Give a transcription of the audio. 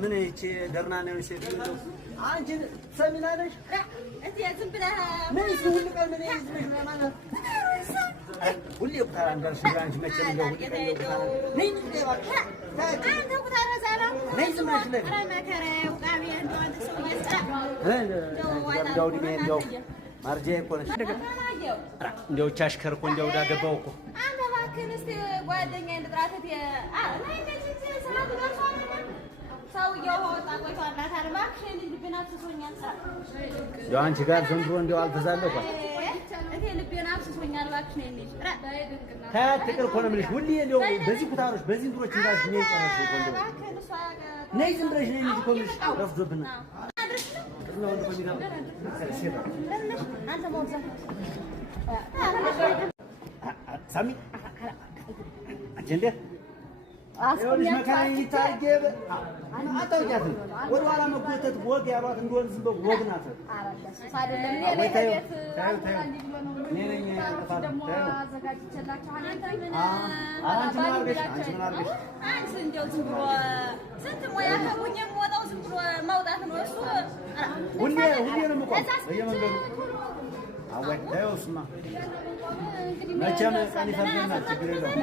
ምን እቺ ደርና ነው ሴት ነው አንቺ ሰሚናለሽ እንት ዝም ብለህ ምን ይሁን ቀን ምን ይዝምሽ ማለት ሁሌ ቁጣራ እንዳልሽ አንቺ መቼ ነው ነይ ነይ ባክሽ አንተ ቁጣራ ዛላ ነይ ዝምሽ ነይ ረመከረው ቃቢ እንደው ሰው ይስራ እንደው ዲሜ እንደው ማርጄ እኮ ነሽ እንደው ቻሽከር እኮ እንደው ዳገባው እኮ አንተ እባክህን እስቲ ጓደኛዬ እንድጥራት ነይ እንደዚህ ሰማት ደርሷል ሰውዬው ወጣ ቆይቷል ታዲያ እባክሽ ልቤን አፍስሶኛል ያው አንቺ ጋር ዘንድሮ እንደው አልተዛለፈ እቴ ልቤን አፍስሶኛል እባክሽ ነይ እንጂ ታያት ትቅር እኮ ነው የምልሽ ሁሌ እንደው በዚህ ኩታሮች በዚህ እንትሮች እንዳልሽ ነይ ቀረሽ እኮ እንደው ነይ ዝም ብለሽ ነይ እንጂ እኮ የምልሽ ረፍዶብና ነው እንደው ቢጋ አንተ ሞብዛ ሳሚ አጀንደ አስቆም መካኝ ታጀበ አጣውቂያት ወደ ኋላ መጎተት ወግ ያሏት እንደሆነ ዝም ብሎ ወግ ናት አራለስ አይደለም እኔ ለቤት ነኝ ደግሞ አዘጋጅቼላችሁ አንተ ምን አንቺ ምን አርገሽ አንቺ እንደው ዝም ብሎ ስንት ሙያ ከቡኝ የምወጣው ዝም ብሎ መውጣት ነው እሱ ሁሌ ነው የምቆም በየመንገዱ አወይ ታዩስማ መቼም ቀን ይፈልገናል ችግር የለውም